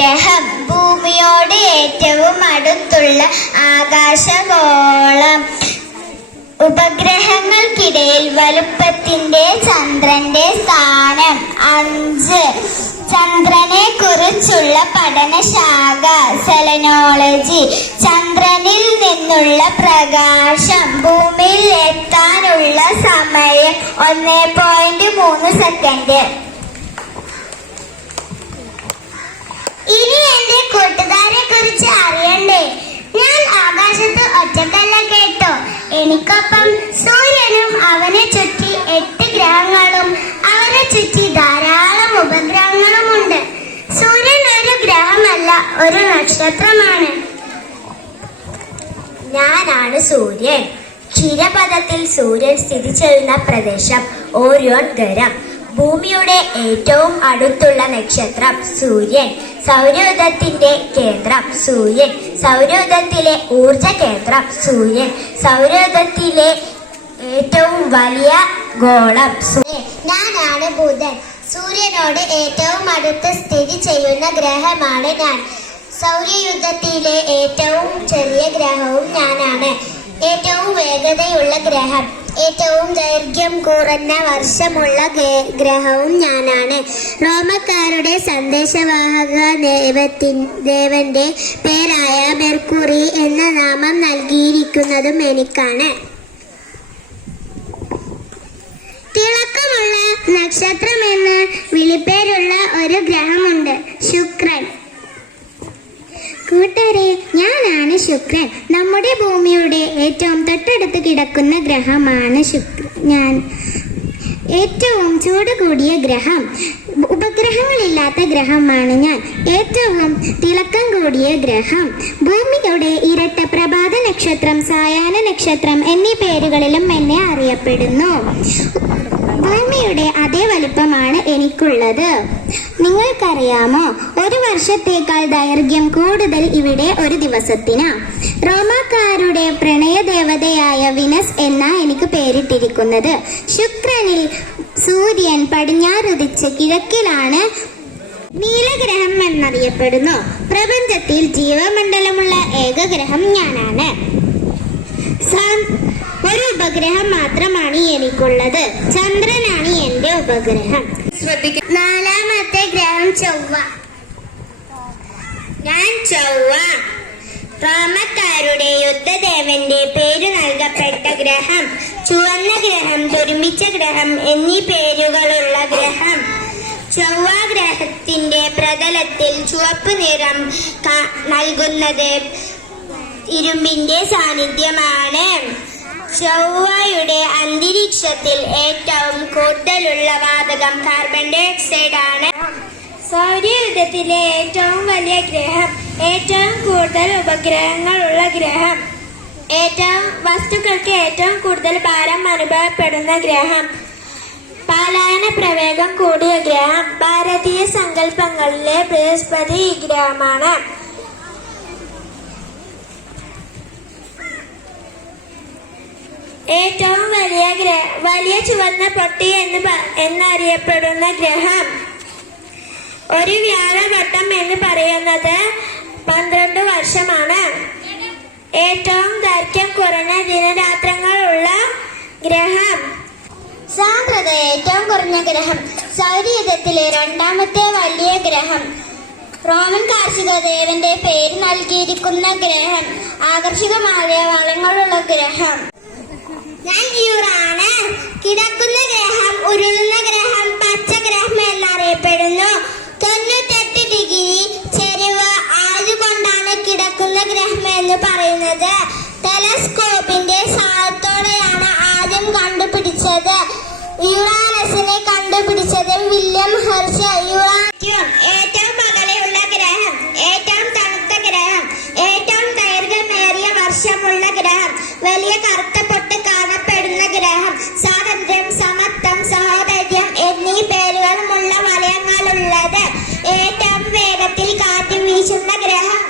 ഗ്രഹം. ഭൂമിയോട് ഏറ്റവും അടുത്തുള്ള ആകാശഗോളം. ഉപഗ്രഹങ്ങൾക്കിടയിൽ വലുപ്പത്തിന്റെ ചന്ദ്രന്റെ സ്ഥാനം. 5. ചന്ദ്രനെ കുറിച്ചുള്ള പഠനശാഖ സെലനോളജി. ചന്ദ്രനിൽ നിന്നുള്ള പ്രകാശം ഭൂമിയിൽ എത്താനുള്ള സമയം 1.3 സെക്കൻഡ്. ഇനി എന്റെ കൂട്ടുകാരെ കുറിച്ച് അറിയണ്ടേ? ഞാൻ ആകാശത്ത് ഒറ്റക്കല്ല കേട്ടോ. എനിക്കൊപ്പം സൂര്യനും അവനെ ചുറ്റി 8 ഗ്രഹങ്ങളും അവനെ ചുറ്റി ധാരാളം ഉപഗ്രഹങ്ങളുമുണ്ട്. സൂര്യൻ ഒരു ഗ്രഹമല്ല, ഒരു നക്ഷത്രമാണ്. ഞാനാണ് സൂര്യൻ. ക്ഷീരപഥത്തിൽ സൂര്യൻ സ്ഥിതി ചെയ്യുന്ന പ്രദേശം ഓരിയോൺ ഗ്രഹം. ഭൂമിയുടെ ഏറ്റവും അടുത്തുള്ള നക്ഷത്രം സൂര്യൻ. സൗരയൂഥത്തിന്റെ കേന്ദ്രം സൂര്യൻ. സൗരയൂഥത്തിലെ ഊർജ കേന്ദ്രം സൂര്യൻ. സൗരയൂഥത്തിലെ ഏറ്റവും വലിയ ഗോളം സൂര്യൻ. ഞാനാണ് ബുധൻ. സൂര്യനോട് ഏറ്റവും അടുത്ത് സ്ഥിതി ചെയ്യുന്ന ഗ്രഹമാണ് ഞാൻ. സൗരയൂഥത്തിലെ ഏറ്റവും ചെറിയ ഗ്രഹവും ഞാനാണ്. ഏറ്റവും വേഗതയുള്ള ഗ്രഹം, ഏറ്റവും ദൈർഘ്യം കുറഞ്ഞ വർഷമുള്ള ഗ്രഹവും ഞാനാണ്. റോമക്കാരുടെ സന്ദേശവാഹക ദേവന്റെ പേരായ മെർക്കുറി എന്ന നാമം നൽകിയിരിക്കുന്നതും എനിക്കാണ്. തിളക്കമുള്ള നക്ഷത്രമെന്ന് വിളിപ്പേരുള്ള ഒരു ഗ്രഹമുണ്ട്, ശുക്രൻ. കൂട്ടുകാരെ, ഞാനാണ് ശുക്രൻ. നമ്മുടെ ഭൂമിയുടെ ഏറ്റവും തൊട്ടടുത്ത് കിടക്കുന്ന ഗ്രഹമാണ് ഞാൻ. ഏറ്റവും ചൂട് കൂടിയ ഗ്രഹം. ഉപഗ്രഹങ്ങളില്ലാത്ത ഗ്രഹമാണ് ഞാൻ. ഏറ്റവും തിളക്കം കൂടിയ ഗ്രഹം. ഭൂമിയുടെ ഇരട്ട പ്രഭാത നക്ഷത്രം, സായാഹ്ന നക്ഷത്രം എന്നീ പേരുകളിലും എന്നെ അറിയപ്പെടുന്നു. ഭൂമിയുടെ അതേ വലിപ്പമാണ് എനിക്കുള്ളത്. നിങ്ങൾക്കറിയാമോ, ഒരു വർഷത്തേക്കാൾ ദൈർഘ്യം കൂടുതൽ ഇവിടെ ഒരു ദിവസത്തിനാ. റോമാക്കാരുടെ പ്രണയദേവതയായ വിനസ് എന്ന എനിക്ക് പേരിട്ടിരിക്കുന്നത്. ശുക്രനിൽ സൂര്യൻ പടിഞ്ഞാറുദിച്ച് കിഴക്കിലാണ് നീലഗ്രഹം എന്നറിയപ്പെടുന്നു. പ്രപഞ്ചത്തിൽ ജീവമണ്ഡലമുള്ള ഏക ഗ്രഹം ഞാനാണ്. ഒരു ഉപഗ്രഹം മാത്രമാണ് എനിക്കുള്ളത്. ചന്ദ്രനാണ് എന്റെ ഉപഗ്രഹം. നാലാമത്തെ ഗ്രഹം ചൊവ്വ. ഞാൻ ചൊവ്വ. റോമക്കാരുടെ യുദ്ധദേവന്റെ പേര് നൽകപ്പെട്ട ഗ്രഹം. ചുവന്ന ഗ്രഹം, തുരുമ്പിച്ച ഗ്രഹം എന്നീ പേരുകളുള്ള ഗ്രഹം. ചൊവ്വ ഗ്രഹത്തിന്റെ പ്രതലത്തിൽ ചുവപ്പ് നിറം നൽകുന്നത് ഇരുമ്പിന്റെ സാന്നിധ്യമാണ്. ചൊവ്വയുടെ അന്തരീക്ഷത്തിൽ ഏറ്റവും കൂടുതലുള്ള വാതകം കാർബൺ ഡൈ ഓക്സൈഡ് ആണ്. സൗരയൂഥത്തിലെ ഏറ്റവും വലിയ ഗ്രഹം. ഏറ്റവും കൂടുതൽ ഉപഗ്രഹങ്ങളുള്ള ഗ്രഹം. വസ്തുക്കൾക്ക് ഏറ്റവും കൂടുതൽ ഭാരം അനുഭവപ്പെടുന്ന ഗ്രഹം. പാലായന പ്രവേഗം കൂടിയ ഗ്രഹം. ഭാരതീയ സങ്കല്പങ്ങളിലെ ബൃഹസ്പതി ഈ ഗ്രഹമാണ്. ഏറ്റവും വലിയ ചുവന്ന പൊട്ടി എന്നറിയപ്പെടുന്ന ഗ്രഹം. ഒരു വ്യാഴവട്ടം എന്ന് പറയുന്നത് 12 വർഷമാണ്. ഏറ്റവും ദൈർഘ്യം കുറഞ്ഞ ദിനരാത്രങ്ങളുള്ള ഗ്രഹം. സാന്ദ്രത ഏറ്റവും കുറഞ്ഞ ഗ്രഹം. സൗരയൂഥത്തിലെ രണ്ടാമത്തെ വലിയ ഗ്രഹം. റോമൻ കാർഷിക ദേവന്റെ പേര് നൽകിയിരിക്കുന്ന ഗ്രഹം. ആകർഷകമായ വളങ്ങളുള്ള ഗ്രഹം. ഞാൻ യൂറാണ്. കിടക്കുന്ന ഗ്രഹം, ഉരുളുന്ന ഗ്രഹം, പച്ചഗ്രഹം എന്നറിയപ്പെടുന്നു. 98 ഡിഗ്രി ചെരിവ് ആയതുകൊണ്ടാണ് കിടക്കുന്ന ഗ്രഹം എന്ന് പറയുന്നത്. ടെലസ്കോപ്പിന്റെ സഹായത്തോടെയാണ് ആദ്യം കണ്ടുപിടിച്ചത്. യുറാനസിനെ കണ്ടുപിടിച്ചത് വില്യം ഹെർഷൽ. ഏറ്റവും അകലെയുള്ള ഗ്രഹം, ഏറ്റവും തണുത്ത ഗ്രഹം, ഏറ്റവും ദൈർഘ്യമേറിയ വർഷമുള്ള ഗ്രഹം, വലിയ കറുത്ത പൊട്ട് കാണപ്പെടുന്ന ഗ്രഹം, സ്വാതന്ത്ര്യം, സമത്വം, സഹോദര്യം എന്നീ പേരുകളുമുള്ള വലയങ്ങളുള്ളത്, ഏറ്റവും വേഗത്തിൽ കാറ്റ് വീശുന്ന ഗ്രഹം.